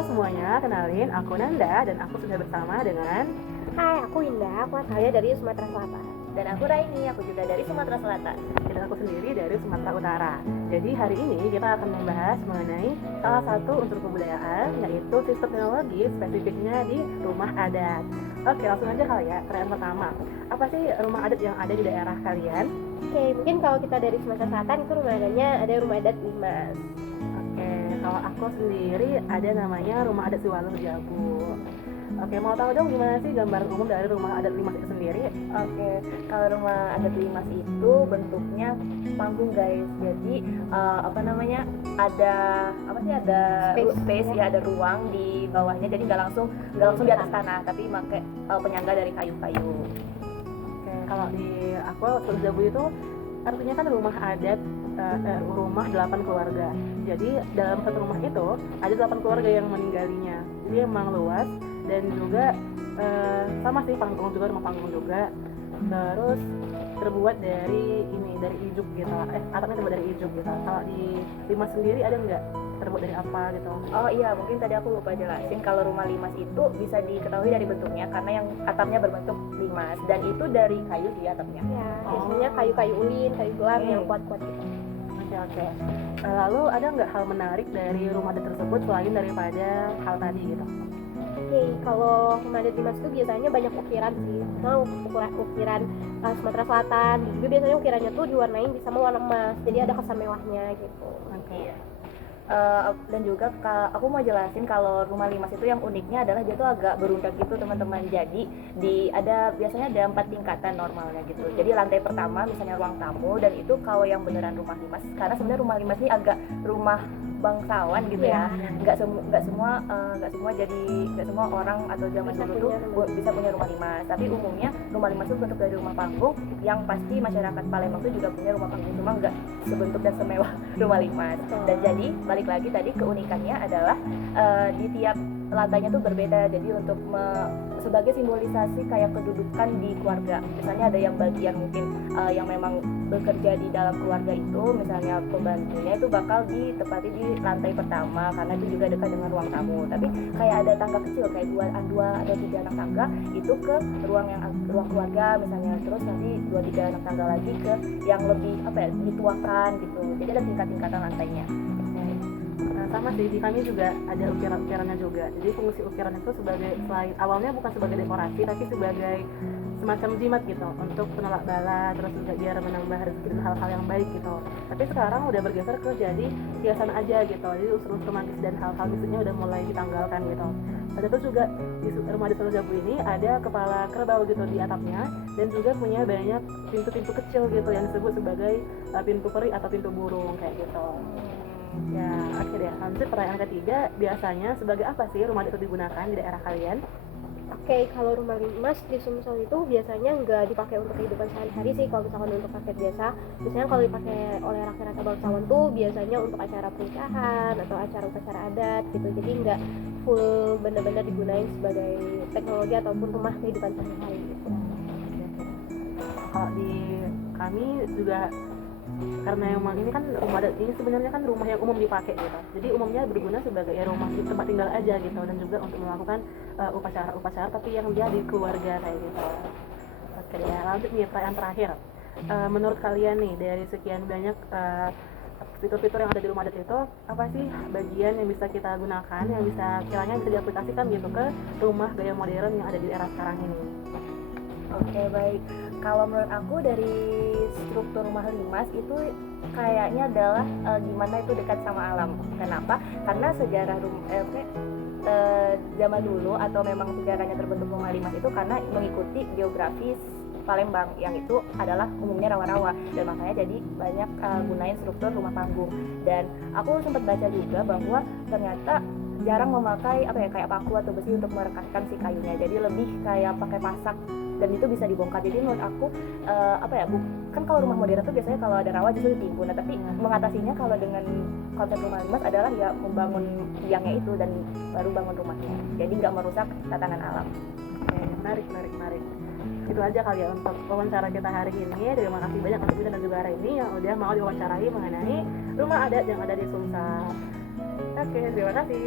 Halo semuanya, kenalin aku Nanda dan aku sudah bersama dengan. Hai, aku Indah, aku asalnya dari Sumatera Selatan. Dan aku Raini, aku juga dari Sumatera Selatan. Dan aku sendiri dari Sumatera Utara. Jadi hari ini kita akan membahas mengenai salah satu unsur kebudayaan, yaitu sistem teknologi spesifiknya di rumah adat. Oke, langsung aja kali ya, pertanyaan pertama. Apa sih rumah adat yang ada di daerah kalian? Oke, mungkin kalau kita dari Sumatera Selatan itu rumah adatnya ada rumah adat Limas. Oke, kalau aku sendiri ada namanya rumah adat Siwaluh Jabu. Oke, mau tahu dong gimana sih gambaran umum dari rumah adat Limas itu sendiri? Oke, kalau rumah adat Limas itu bentuknya panggung guys. Jadi ada space ya, ada ruang di bawahnya. Jadi nggak langsung di atas tanah, tapi pakai penyangga dari kayu-kayu. Oke, kalau di aku Siwaluh Jabu itu artinya kan rumah adat, rumah 8 keluarga. Jadi dalam satu rumah itu ada 8 keluarga yang meninggalnya. Jadi emang luas dan juga sama sih panggung juga, rumah panggung juga. Terus terbuat dari ijuk gitu. Atapnya terbuat dari ijuk gitu. Kalau di Limas sendiri ada nggak terbuat dari apa gitu? Oh iya, mungkin tadi aku lupa jelasin kalau rumah limas itu bisa diketahui dari bentuknya karena yang atapnya berbentuk limas dan itu dari kayu sih atapnya. Ya, biasanya kayu-kayu ulin, kayu gelam yang kuat-kuat gitu. Oke. Lalu ada nggak hal menarik dari rumah adat tersebut selain daripada hal tadi gitu? Oke, kalau rumah adat Limas itu biasanya banyak ukiran sih. Nah, ukiran Sumatera Selatan, juga biasanya ukirannya tuh diwarnain sama warna emas. Jadi ada kesan mewahnya gitu. Oke. Dan juga aku mau jelasin kalau rumah limas itu yang uniknya adalah dia tuh agak berundak gitu teman-teman. Jadi biasanya ada 4 tingkatan normalnya gitu. Jadi lantai pertama misalnya ruang tamu, dan itu kalau yang beneran rumah limas, karena sebenarnya rumah limas ini agak rumah bangsawan gitu ya. Nggak semua orang atau zaman dulu tuh bisa punya rumah limas. Tapi umumnya rumah limas itu bentuk dari rumah panggung yang pasti masyarakat Palembang itu juga punya rumah panggung, cuma nggak sebentuk dan semewah rumah limas. Dan jadi balik lagi tadi keunikannya adalah di tiap lantainya tuh berbeda. Jadi untuk sebagai simbolisasi kayak kedudukan di keluarga. Misalnya ada yang bagian mungkin yang memang bekerja di dalam keluarga itu, misalnya pembantunya itu bakal ditempati di lantai pertama karena itu juga dekat dengan ruang tamu. Tapi kayak ada tangga kecil kayak dua atau 3 anak tangga itu ke ruang keluarga misalnya. Terus nanti 2-3 anak tangga lagi ke yang lebih dituakan gitu. Jadi ada tingkat-tingkatan lantainya. Sama sih, di kami juga ada ukiran-ukirannya juga. Jadi fungsi ukiran itu sebagai, selain awalnya bukan sebagai dekorasi tapi sebagai semacam jimat gitu untuk penolak bala, terus juga biar menambah rezeki dan hal-hal yang baik gitu. Tapi sekarang udah bergeser ke jadi hiasan aja gitu. Jadi unsur-unsur magis dan hal-hal mistisnya udah mulai ditanggalkan gitu. Ada tuh juga di rumah adat Siwaluh Jabu ini ada kepala kerbau gitu di atapnya, dan juga punya banyak pintu-pintu kecil gitu yang disebut sebagai pintu peri atau pintu burung kayak gitu. Ya, oke deh. Lanjut pertanyaan ketiga, biasanya sebagai apa sih rumah adat itu digunakan di daerah kalian? Oke, kalau rumah limas di Sumsel itu biasanya nggak dipakai untuk kehidupan sehari-hari sih. Kalau misalkan untuk paket biasa, biasanya kalau dipakai oleh rakyat bangsawan tuh biasanya untuk acara pernikahan atau acara-acara adat gitu. Jadi nggak full benar-benar digunain sebagai teknologi ataupun rumah kehidupan sehari-hari gitu. Kalau di kami juga, karena emang ini kan rumah adat ini sebenarnya kan rumah yang umum dipakai gitu. Jadi umumnya berguna sebagai rumah tempat tinggal aja gitu, dan juga untuk melakukan upacara tapi yang dia di keluarga kayak gitu. Oke ya, lanjut nih pertanyaan terakhir. Menurut kalian nih, dari sekian banyak fitur-fitur yang ada di rumah adat itu, apa sih bagian yang bisa kita gunakan, yang kiranya bisa diaplikasikan gitu ke rumah gaya modern yang ada di era sekarang ini? Oke, baik. Kalau menurut aku dari struktur rumah limas itu kayaknya adalah gimana itu dekat sama alam. Kenapa? Karena sejarah zaman dulu atau memang sejarahnya terbentuk rumah limas itu karena mengikuti geografis Palembang yang itu adalah umumnya rawa-rawa, dan makanya jadi banyak gunain struktur rumah panggung. Dan aku sempat baca juga bahwa ternyata jarang memakai kayak paku atau besi untuk merekatkan si kayunya. Jadi lebih kayak pakai pasak, dan itu bisa dibongkar. Jadi menurut aku kan kalau rumah modern tuh biasanya kalau ada rawa justru ditimbun. Nah, tapi mengatasinya kalau dengan konsep rumah limas adalah ya membangun tiangnya itu dan baru bangun rumahnya. Jadi nggak merusak tatanan alam. Oke, menarik. Itu aja kali ya untuk wawancara kita hari ini. Terima kasih banyak untuk Bunda dan juga Raini yang udah mau diwawancarai mengenai rumah adat yang ada di Sumsel. Oke, terima kasih.